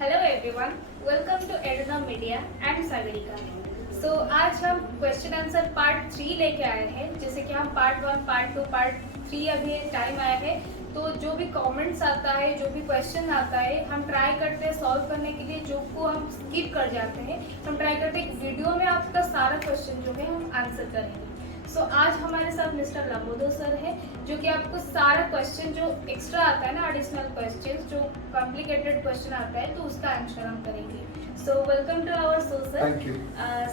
Hello everyone, welcome to Edna media and Sagarika. So आज हम question answer part 3 लेके आए हैं। जैसे कि हम पार्ट 1, पार्ट 2, पार्ट 3 अभी टाइम आया है, तो जो भी कमेंट्स आता है, जो भी क्वेश्चन आता है, हम ट्राई करते हैं सॉल्व करने के लिए। जो को हम स्किप कर जाते हैं, हम ट्राई करते हैं एक वीडियो में आपका सारा क्वेश्चन जो है हम आंसर करेंगे। सो आज हमारे साथ मिस्टर लंबोदो सर है, जो कि आपको सारा क्वेश्चन जो एक्स्ट्रा आता है ना, एडिशनल क्वेश्चन, जो कॉम्प्लिकेटेड क्वेश्चन आता है, तो उसका आंसर हम करेंगे। So welcome to our show sir. Thank you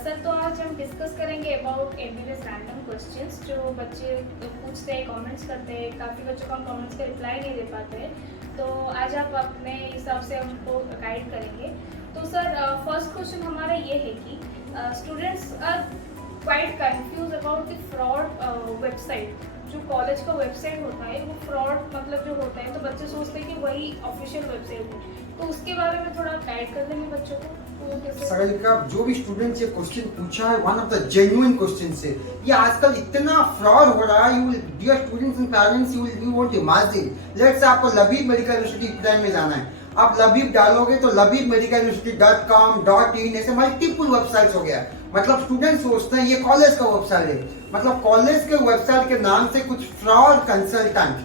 sir, तो आज हम डिस्कस करेंगे अबाउट एमबीबीएस रैंडम क्वेश्चंस जो बच्चे पूछते हैं, कमेंट्स करते हैं। काफ़ी बच्चों को हम कमेंट्स का रिप्लाई नहीं दे पाते हैं, तो आज आप अपने हिसाब से हमको गाइड करेंगे। तो सर, फर्स्ट क्वेश्चन हमारा ये है कि students are quite confused about the fraud website. जो कॉलेज का वेबसाइट होता है वो फ्रॉड मतलब जो होता है, तो बच्चे सोचते हैं कि वही ऑफिशियल वेबसाइट है। तो उसके बारे में थोड़ा गाइड कर देंगे बच्चों को, तो वो कैसे? सागरिका, जो भी स्टूडेंट ये क्वेश्चन पूछा है, one of the genuine question है। ये आजकल इतना फ्रॉड हो रहा है, you will dear students and parents, you won't imagine. Let's say आपको लबीब मेडिकल यूनिवर्सिटी इब्राहिम में जाना है, आप लबीब डालोगे तो लबीब मेडिकल यूनिवर्सिटी.com.in ऐसे मल्टीपल वेबसाइट्स हो गया। मतलब स्टूडेंट सोचते हैं ये कॉलेज का वेबसाइट है, मतलब कॉलेज के वेबसाइट के नाम से कुछ फ्रॉड कंसल्टेंट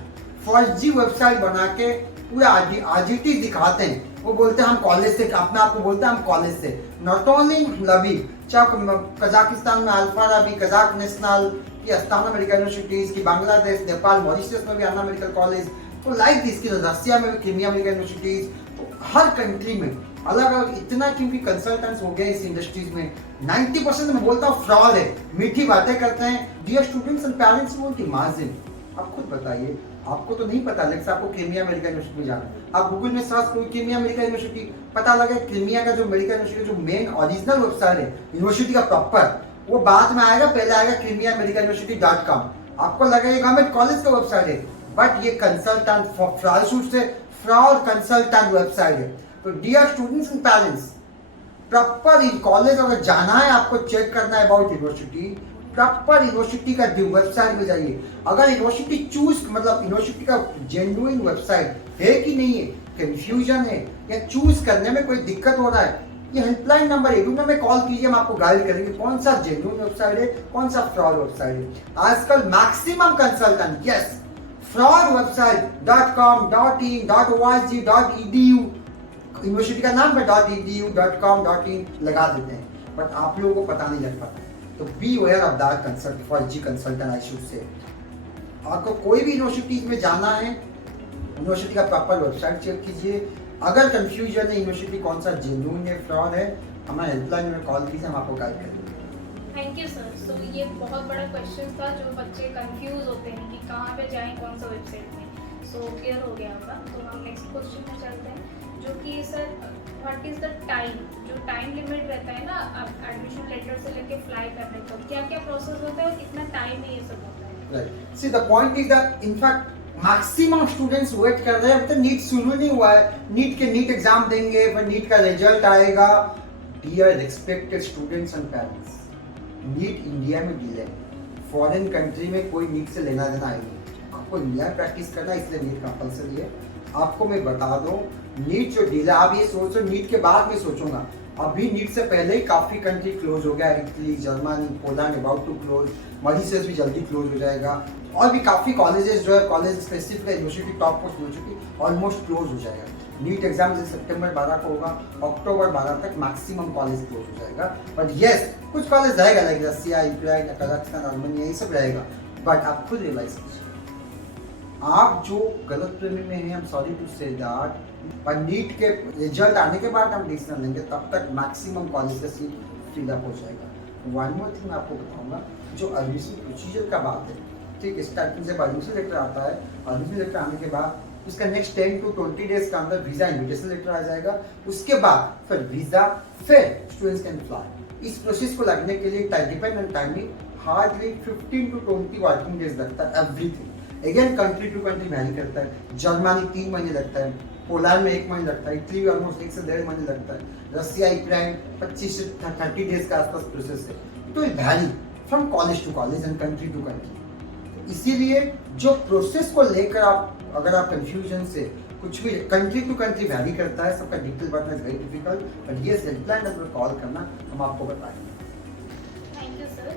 फर्जी वेबसाइट बना के पूरा आजीटी दिखाते हैं। वो बोलते हैं हम कॉलेज से, अपने आप को बोलते हैं हम कॉलेज से। नॉट ओनली लबीब, चाहे कजाकिस्तान में अल्फाराबी, कजाक नेशनल की, अस्ताना मेडिकल यूनिवर्सिटीज की, बांग्लादेश, नेपाल, मॉरिशस में भी अन्ना मेडिकल कॉलेज, तो लाइक दिस की रसिया में भी कीमिया मेडिकल यूनिवर्सिटीज, तो हर कंट्री में अलग अलग इतना क्योंकि कंसल्टेंट्स हो गए इस इंडस्ट्रीज में। 90% मैं बोलता हूँ फ्रॉड है, मीठी बातें करते हैं। Dear students and parents, won't imagine. आप खुद बताइए, आपको तो नहीं पता, लेकिन आपको कीमिया मेडिकल यूनिवर्सिटी में जाना है, आप गूगल में सर्च करो कीमिया मेडिकल यूनिवर्सिटी, पता लगे कीमिया का जो मेडिकल यूनिवर्सिटी जो मेन ओरिजिनल वेबसाइट है यूनिवर्सिटी का प्रॉपर, वो बाद में आएगा, पहले आएगा कीमिया मेडिकल यूनिवर्सिटी.com। आपको लगेगा गवर्नमेंट कॉलेज का वेबसाइट है, बट ये कंसल्टेंट फ्रॉड से फ्रॉड कंसल्टेंट वेबसाइट है। तो dear students and parents, proper college अगर जाना है, आपको चेक करना है अबाउट यूनिवर्सिटी, प्रॉपर यूनिवर्सिटी का वेबसाइट में जाइए। अगर यूनिवर्सिटी चूज मतलब यूनिवर्सिटी का जेन्युइन वेबसाइट है कि नहीं है, कंफ्यूजन है या चूज करने में कोई दिक्कत हो रहा है, ये हेल्पलाइन नंबर है, में कॉल कीजिए, हम आपको गाइड करेंगे कौन सा जेन्युइन वेबसाइट है, कौन सा फ्रॉड वेबसाइट है। आजकल maximum consultant yes fraud website .com.in .org.edu, university का नाम पे .edu .com.in लगा देते हैं, बट आप लोगों को पता नहीं लग पाता। तो be aware of that consult फर्जी कंसल्टेंट, आई शुड से। आपको कोई भी यूनिवर्सिटीज में जाना है, यूनिवर्सिटी का प्रॉपर वेबसाइट चेक कीजिए। अगर कंफ्यूजन है यूनिवर्सिटी कौन सा जेन्युइन है, फ्रॉड है, हमारे हेल्पलाइन में कॉल कीजिए, हम आपको गाइड करेंगे। Thank you sir. सो ये बहुत बड़ा क्वेश्चन था, जो बच्चे कंफ्यूज होते हैं कि कहाँ पे जाएं, कौन सा वेबसाइट में। सो क्लियर हो गया आपका। तो हम नेक्स्ट क्वेश्चन में चलते हैं, जो कि sir what is the time, जो टाइम लिमिट रहता है ना एडमिशन लेटर से लेके फ्लाई करने तक, क्या क्या प्रोसेस होता है और कितना टाइम में ये सब होता है? Right, see the point is that in fact maximum students wait कर रहे हैं, अब तक नीट शुरू नहीं हुआ है। नीट के नीट एग्जाम देंगे, फिर नीट का रिजल्ट आएगा। Dear respected students and parents, NEET India में डिले, फॉरेन कंट्री में कोई नीट से लेना देना है नहीं। आपको इंडिया में प्रैक्टिस करना है, इसलिए नीट कंपल्सरी है। आपको मैं बता दूं, नीट जो डिले, आप ये सोचो नीट के बाद में सोचूंगा, अभी नीट से पहले ही काफी कंट्री क्लोज हो गया, Italy, Germany, Poland about to close, Mauritius भी जल्दी क्लोज हो जाएगा, और भी काफी कॉलेजेस जो है, college specific university top post university almost close हो जाएगा। नीट एग्जाम जैसे सितंबर 12 को होगा, अक्टूबर 12 तक मैक्सिमम कॉलेज क्लोज हो जाएगा। बट यस, कुछ कॉलेज रहेगा, लाइक रसिया, यूक्रेन, कजाकिस्तान, आर्मेनिया, ये सब रहेगा। बट आप खुद रियलाइज कीजिए, आप जो गलत प्रेमी में हैं, I am sorry to say that, पर नीट के रिजल्ट आने के बाद हम डिसीजन लेंगे, तब तक मैक्सिमम कॉलेज का सीट फिल अप हो जाएगा। वन मोर थिंग मैं आपको बताऊंगा, जो एडमिशन प्रोसीजर का बात है, ठीक, स्टार्टिंग से एडमिशन लेटर आता है, एडमिशन लेटर आने के बाद उसका नेक्स्ट 10 to 20 डेज का अंदर वीजा इन्विटेशन लेटर आ जाएगा। उसके बाद फिर वीजा, फिर स्टूडेंट्स कैन फ्लाई। इस प्रोसेस को लगने के लिए depend on timing, hardly 15 to 20 working days लगता है everything. Again country to country vary करता है। जर्मनी 3 महीने लगता है, पोलैंड में 1 महीने लगता है, इटली ऑलमोस्ट 1 से 1.5 महीने लगता है, रसिया, यूक्रेन 25 से 30 डेज का आसपास प्रोसेस है। तो it vary from college to college and country to country. इसीलिए जो प्रोसेस को लेकर आप, अगर आप कंफ्यूजन से कुछ भी कंट्री टू कंट्री वैरी करता है, सबका डिटेल बढ़ना इज वेरी डिफिकल्ट, बट ये हेल्पलाइन नंबर कॉल करना हम आपको बताएंगे। Thank you sir.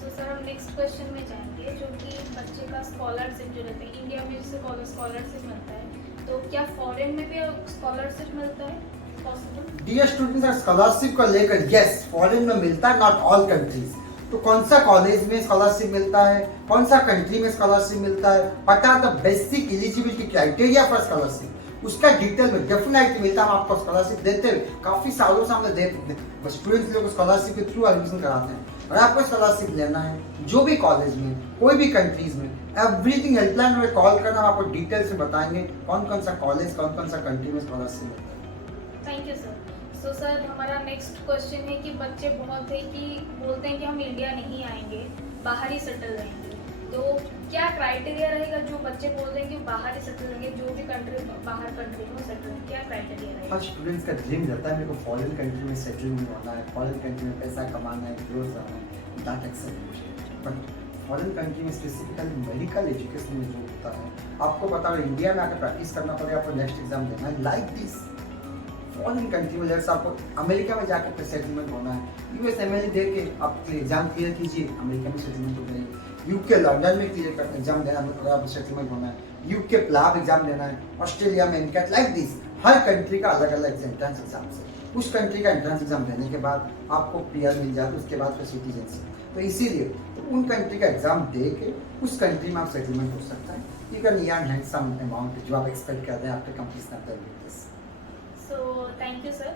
So sir हम नेक्स्ट क्वेश्चन में जाएंगे, जो कि बच्चे का स्कॉलरशिप जो रहता है, इंडिया में जैसे स्कॉलरशिप मिलता है, तो क्या फॉरेन में भी स्कॉलरशिप मिलता है पॉसिबल? डियर स्टूडेंट्स, स्कॉलरशिप को लेकर यस फॉरेन में मिलता है, नॉट ऑल कंट्रीज। तो कौन सा कॉलेज में स्कॉलरशिप मिलता है, कौन सा कंट्री में स्कॉलरशिप मिलता है, पता the basic eligibility criteria for scholarship, उसका डिटेल में डेफिनेटली मिलता है। हम आपको स्कॉलरशिप देते हुए काफी सालों से हमने स्टूडेंट्स लोग स्कॉलरशिप के थ्रू एडमिशन कराते हैं। अगर आपको स्कॉलरशिप लेना है जो भी कॉलेज में, कोई भी कंट्रीज में, एवरीथिंग हेल्पलाइन में कॉल करना, हम आपको डिटेल से बताएंगे कौन कौन सा कॉलेज, कौन कौन सा कंट्री में स्कॉलरशिप मिलता है। Thank you sir. So sir हमारा नेक्स्ट क्वेश्चन है कि बच्चे बहुत है कि बोलते हैं कि हम इंडिया नहीं आएंगे, बाहर ही सेटल रहेंगे, तो क्या क्राइटेरिया रहेगा जो बच्चे बोल रहे हैं कि बाहर ही सेटल रहेंगे, जो भी कंट्री बाहर कंट्री में सेटल रहेंगे, क्या क्राइटेरिया रहेगा? हर स्टूडेंट्स का ड्रीम रहता है मेरे को फॉरेन कंट्री में सेटलमेंट होना है, फॉरेन कंट्री में पैसा कमाना है, ग्रोथ करना है, that accept. But foreign country में स्पेसिफिकली मेडिकल एजुकेशन में जो होता है, आपको पता है इंडिया में आकर प्रैक्टिस करना पड़ेगा, आपको नेक्स्ट एग्जाम देना है। लाइक दिस फॉरेन कंट्री में लेट्स आपको अमेरिका में जाकर सेटलमेंट होना है, यूएसएमएल दे के आप एग्जाम क्लियर कीजिए, अमेरिका में सेटलमेंट हो जाएगी। यूके लंदन में क्लियर कर एग्जाम देना है, आप सेटलमेंट होना है, यूके प्लाब एग्जाम देना है, ऑस्ट्रेलिया में एनकैट, लाइक दिस हर कंट्री का अलग अलग एंट्रेंस एग्जाम है। उस कंट्री का एंट्रेंस एग्जाम देने के बाद आपको पीआर मिल जाता है, उसके बाद फिर सिटीजनशिप। तो इसीलिए तो उन कंट्री का एग्जाम दे के उस कंट्री में आप सेटलमेंट हो सकता है। You can earn handsome amount जो आप एक्सपेक्ट कर रहे हैं after completion of the business. So thank you sir.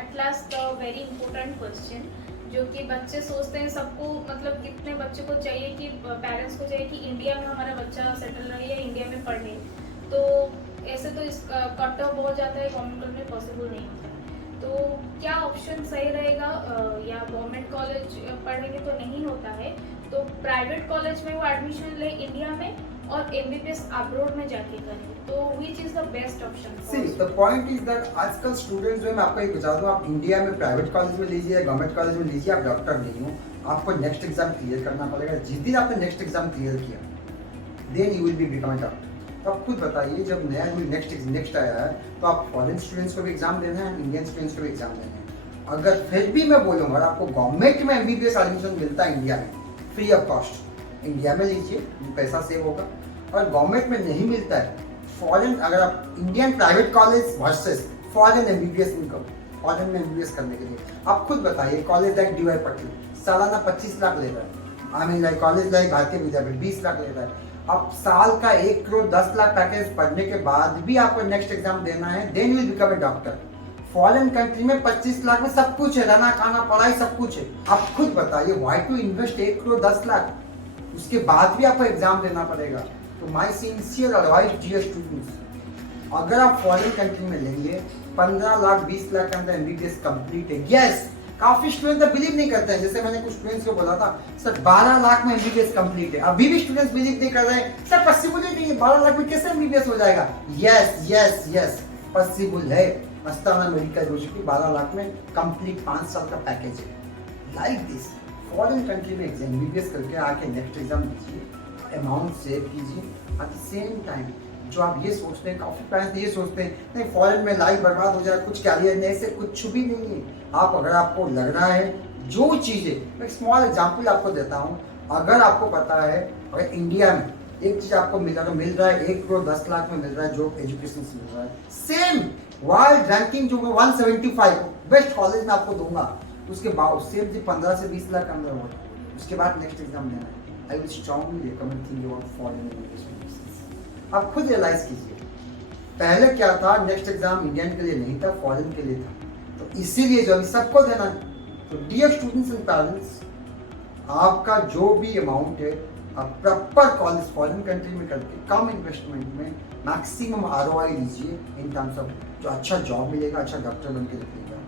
At last the very important question, जो कि बच्चे सोचते हैं, सबको मतलब कितने बच्चे को चाहिए कि पेरेंट्स को चाहिए कि इंडिया में हमारा बच्चा सेटल रहे या इंडिया में पढ़े, तो ऐसे तो इस कट ऑफ बहुत जाता है, गवर्नमेंट कॉलेज में पॉसिबल नहीं होता है, तो क्या ऑप्शन सही रहेगा? या गवर्नमेंट कॉलेज पढ़ेंगे तो नहीं होता है, तो प्राइवेट कॉलेज में वो एडमिशन ले इंडिया में और एमबीबीएस अब्रॉड में जाके करें, तो which is the best option? C the point is that आजकल स्टूडेंट्स जो मैं आपको एक बता दूं, आप इंडिया में प्राइवेट कॉलेज में लीजिए या गवर्नमेंट कॉलेज में लीजिए, आप डॉक्टर नहीं हो, आपको नेक्स्ट एग्जाम क्लियर करना पड़ेगा। जिस दिन आपने नेक्स्ट एग्जाम क्लियर किया then you will be become a doctor. तो आप खुद बताइए, जब नया रूल नेक्स्ट आया है तो आप फॉरेन स्टूडेंट्स को भी एग्जाम देना है, इंडियन स्टूडेंट्स को भी एग्जाम देना है। अगर फिर भी मैं बोलूँगा आपको गवर्नमेंट में एमबीबीएस एडमिशन मिलता है इंडिया में फ्री ऑफ कॉस्ट, इंडिया में लीजिए, पैसा सेव होगा। और गवर्नमेंट में नहीं मिलता है फॉरेन, अगर आप Indian private college versus foreign MBBS income, foreign में एमबीबीएस करने के लिए आप खुद बताइए, कॉलेज लाइक डीवाई पटेल सालाना 25 लाख लेता है, I mean like college like भारतीय विद्यापीठ 20 लाख लेता है। आप साल का 1 करोड़ 10 लाख पैकेज पढ़ने के बाद भी आपको नेक्स्ट एग्जाम देना है, then will become a doctor. Foreign country में 25 लाख में सब कुछ है, रहना खाना पढ़ाई सब कुछ है। आप खुद बताइए why to invest 1 crore 10 lakh, उसके बाद भी आपको एग्जाम देना पड़ेगा। तो my sincere advice dear students, अगर आप फॉरेन कंट्री में लेंगे 15 लाख 20 लाख के अंदर एमबीबीएस कंप्लीट है। यस, काफी स्टूडेंट्स तो बिलीव नहीं करते हैं, जैसे मैंने कुछ स्टूडेंट्स को बोला था सर 12 लाख में एमबीबीएस कंप्लीट है, अभी भी स्टूडेंट्स बिलीव नहीं कर रहे हैं सर पॉसिबल ही नहीं है, 12 लाख में कैसे एमबीबीएस हो जाएगा? यस यस यस पॉसिबल है। अस्ताना मेडिकल यूनिवर्सिटी 12 लाख में कंप्लीट 5 साल का पैकेज है। लाइक दिस फॉरेन कंट्री में एमबीबीएस करके आके नेक्स्ट एग्जाम दीजिए, अमाउंट सेव कीजिए। एट द सेम टाइम जो आप ये सोचते हैं, काफी पेरेंट्स ये सोचते हैं नहीं फॉरेन में लाइफ बर्बाद हो जाए, कुछ कैरियर नहीं, ऐसे कुछ भी नहीं है। आप अगर आपको लग रहा है जो चीजें, मैं एक स्मॉल एग्जांपल आपको देता हूँ, अगर आपको पता है अगर इंडिया में एक चीज आपको मिल रहा है 1 करोड़ 10 लाख में मिल रहा है, जो एजुकेशन से मिल रहा है, सेम वर्ल्ड रैंकिंग जो 175 बेस्ट कॉलेज में आपको दूंगा, उसके बाद सेम 15 से 20 लाख अंदर होगा, उसके बाद नेक्स्ट एग्जाम देना है। I will strongly recommend thing about foreign education. आप खुद रियलाइज कीजिए, पहले क्या था, नेक्स्ट एग्जाम इंडियन के लिए नहीं था, फॉरेन के लिए था, तो इसीलिए जो अभी सबको देना है। तो डियर स्टूडेंट्स एंड पेरेंट्स, आपका जो भी अमाउंट है आप प्रॉपर कॉलेज फॉरेन कंट्री में करके कम इन्वेस्टमेंट में मैक्सिमम आरओआई लीजिए, इन टर्म्स ऑफ जो अच्छा जॉब मिलेगा, अच्छा डॉक्टर बन के निकलेगा।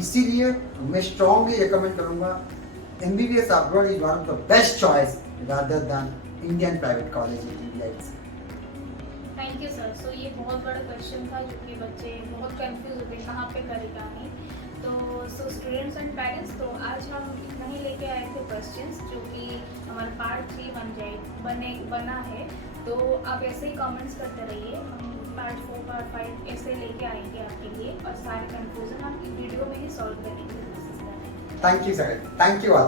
इसीलिए मैं स्ट्रांगली रिकमेंड करूंगा MBBS abroad is one of the best choice rather than Indian private college in India. Thank you sir. So ये बहुत बड़ा क्वेश्चन था जो कि बच्चे बहुत कंफ्यूज होते हैं कहाँ पे करेगा नहीं, तो सो स्टूडेंट्स एंड पेरेंट्स, तो आज हम इतना ही लेके आए थे क्वेश्चंस जो कि हमारा पार्ट 3 बना है। तो आप ऐसे ही कमेंट्स करते रहिए, हम पार्ट 4 पार्ट 5 ऐसे लेके आएंगे आपके लिए और सारे कंफ्यूजन हम वीडियो में ही सॉल्व करेंगे। Thank you sir, thank you.